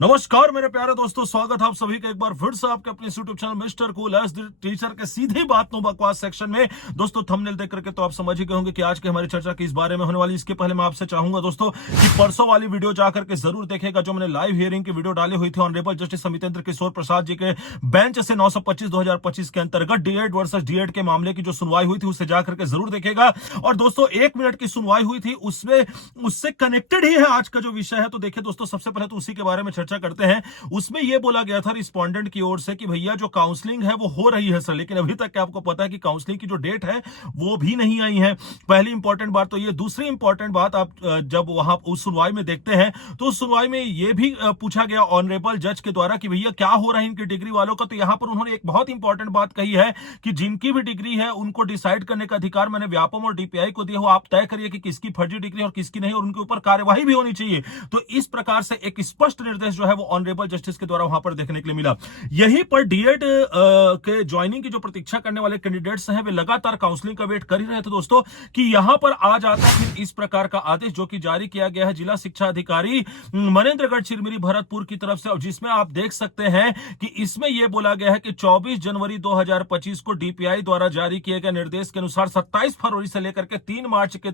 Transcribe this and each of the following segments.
नमस्कार मेरे प्यारे दोस्तों, स्वागत है आप सभी का एक बार फिर से आपके अपने YouTube channel mister cool as the teacher के सीधी बात नो बकवास सेक्शन में। दोस्तों थंबनेल देख करके तो आप समझ ही गए होंगे कि आज की हमारी चर्चा किस बारे में होने वाली। इसके पहले मैं आपसे चाहूंगा दोस्तों कि परसों वाली वीडियो जाकर के जरूर देखेगा, जो मैंने लाइव हियरिंग की वीडियो डाली हुई थी ऑनरेबल जस्टिस अमितेंद्र किशोर प्रसाद जी के बेंच से 925/2025 के अंतर्गत डीएड वर्सेस डीएड के मामले की जो सुनवाई हुई थी उसे जाकर के जरूर देखेगा। और दोस्तों 1 मिनट की सुनवाई हुई थी, उसमें उससे कनेक्टेड ही है आज का जो विषय है। तो देखिए दोस्तों, सबसे पहले तो उसी के बारे में चर्चा करते हैं। उसमें यह बोला गया था रिस्पोंडेंट की ओर से कि भैया जो काउंसलिंग है वो हो रही है सर, लेकिन अभी तक आपको पता है कि काउंसलिंग की जो डेट है वो भी नहीं आई है। पहली इंपॉर्टेंट बात तो ये। दूसरी इंपॉर्टेंट बात, आप जब वहां उस सुनवाई में देखते हैं तो उस सुनवाई में यह भी पूछा गया ऑनरेबल जज के द्वारा कि भैया क्या हो रहा है इनकी डिग्री वालों का। तो यहां पर उन्होंने एक बहुत इंपॉर्टेंट बात कही है कि जिनकी भी डिग्री है उनको डिसाइड करने का अधिकार मैंने व्यापम और डीपीआई को दिया हो। आप तय करिए कि किसकी फर्जी डिग्री और किसकी नहीं, और उनके ऊपर कार्यवाही भी होनी चाहिए। तो इस प्रकार से एक स्पष्ट निर्देश जो है वो ऑनरेबल जस्टिस के द्वारा वहां पर देखने के लिए मिला। यहीं पर डीएड के ज्वाइनिंग की जो प्रतीक्षा करने वाले कैंडिडेट्स हैं वे लगातार काउंसलिंग का वेट कर ही रहे थे दोस्तों, कि यहां पर आ जाता है फिर इस प्रकार का आदेश जो कि जारी किया गया है जिला शिक्षा अधिकारी मनेंद्रगढ़ चिरमिरी भरतपुर की तरफ से, और जिसमें आप देख सकते हैं कि इसमें यह बोला गया है कि 24 जनवरी 2025 को डीपीआई द्वारा जारी किए गए निर्देश के अनुसार 27 फरवरी से लेकर के 3 मार्च के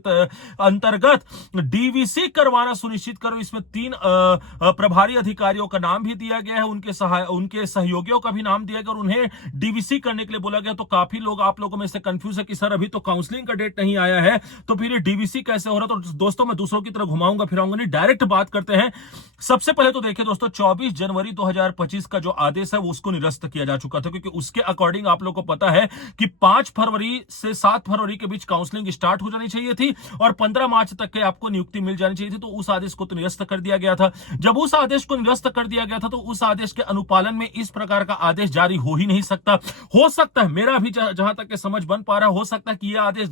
अंतर्गत डीवीसी करवाना सुनिश्चित करो। इसमें 3 प्रभारी अधिकारियों का नाम भी दिया गया है, उनके सहयोगियों का भी नाम दिया गया और उन्हें डीवीसी करने के लिए बोला गया। तो काफी लोग आप लोगों में से कंफ्यूज है कि सर अभी तो काउंसलिंग का डेट नहीं आया है तो फिर ये डीवीसी कैसे हो रहा। तो दोस्तों मैं दूसरों की तरह घुमाऊंगा फिराऊंगा नहीं, डायरेक्ट बात करते हैं। सबसे पहले तो देखिए दोस्तों, 24 जनवरी 2025 का जो आदेश है वो उसको निरस्त किया जा चुका था, क्योंकि उसके अकॉर्डिंग आप लोगों को पता है कि 5 फरवरी से 7 फरवरी के बीच काउंसलिंग स्टार्ट हो जानी चाहिए थी और 15 मार्च तक के आपको नियुक्ति मिल जानी चाहिए थी। तो उस आदेश को तो निरस्त कर दिया गया था। जब उस आदेश को निरस्त कर दिया गया था तो उस आदेश के अनुपालन में इस प्रकार का आदेश जारी हो ही नहीं सकता। हो सकता है, मेरा भी जहां तक के समझ बन पा रहा, हो सकता है कि यह आदेश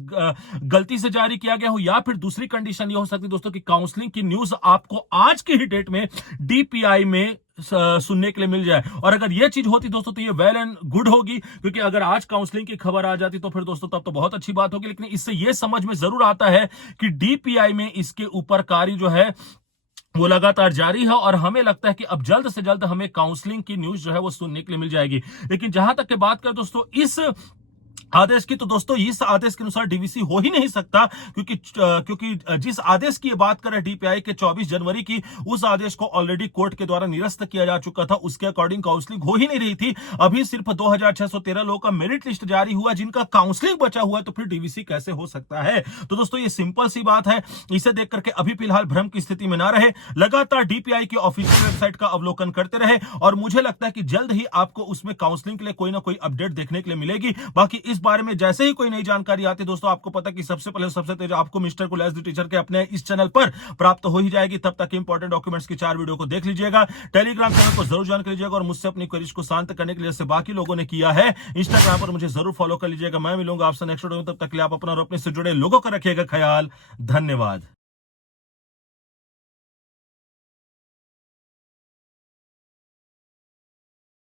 गलती से जारी किया गया हो, या फिर दूसरी कंडीशन यह हो सकती है दोस्तों कि काउंसलिंग की न्यूज आपको आज की ही डेट में डीपीआई में सुनने के लिए मिल जाए। और अगर यह चीज होती दोस्तों तो ये वेल एंड गुड होगी, क्योंकि अगर आज काउंसलिंग की खबर आ जाती तो फिर दोस्तों तब तो बहुत अच्छी बात होगी। लेकिन इससे यह समझ में जरूर आता है कि डीपीआई में इसके ऊपर कार्य जो है वो लगातार जारी है, और हमें लगता है कि अब जल्द से जल्द हमें काउंसलिंग की न्यूज जो है वो सुनने के लिए मिल जाएगी। लेकिन जहां तक की बात करें दोस्तों इस आदेश की, तो दोस्तों इस आदेश के अनुसार डीवीसी हो ही नहीं सकता, क्योंकि जिस आदेश की बात करें डीपीआई के 24 जनवरी की, उस आदेश को ऑलरेडी कोर्ट के द्वारा निरस्त किया जा चुका था। उसके अकॉर्डिंग काउंसलिंग हो ही नहीं रही थी। अभी सिर्फ 2613 लोगों का मेरिट लिस्ट जारी हुआ जिनका काउंसलिंग बचा हुआ है, तो फिर डीवीसी कैसे हो सकता है। तो दोस्तों ये सिंपल सी बात है। इसे देख करके अभी फिलहाल भ्रम की स्थिति में ना रहे, लगातार डीपीआई की ऑफिशियल वेबसाइट का अवलोकन करते रहे, और मुझे लगता है कि जल्द ही आपको उसमें काउंसलिंग के लिए कोई ना कोई अपडेट देखने के लिए मिलेगी। बाकी इस बारे में जैसे ही कोई नई जानकारी आती है दोस्तों, आपको पता कि सबसे पहले सबसे तेज आपको mister cool as the teacher के अपने इस चैनल पर प्राप्त हो ही जाएगी। तब तक इंपॉर्टेंट डॉक्यूमेंट्स की 4 वीडियो को देख लीजिएगा, टेलीग्राम चैनल को जरूर ज्वाइन कर लीजिएगा, और मुझसे अपनी क्वेरीज को शांत करने के लिए जैसे बाकी लोगों ने किया है इंस्टाग्राम पर मुझे जरूर फॉलो कर लीजिएगा। मैं मिलूंगा आपसे नेक्स्ट वीडियो में, तब तक के लिए आप अपना और अपने से जुड़े लोगों का रखिएगा ख्याल। धन्यवाद।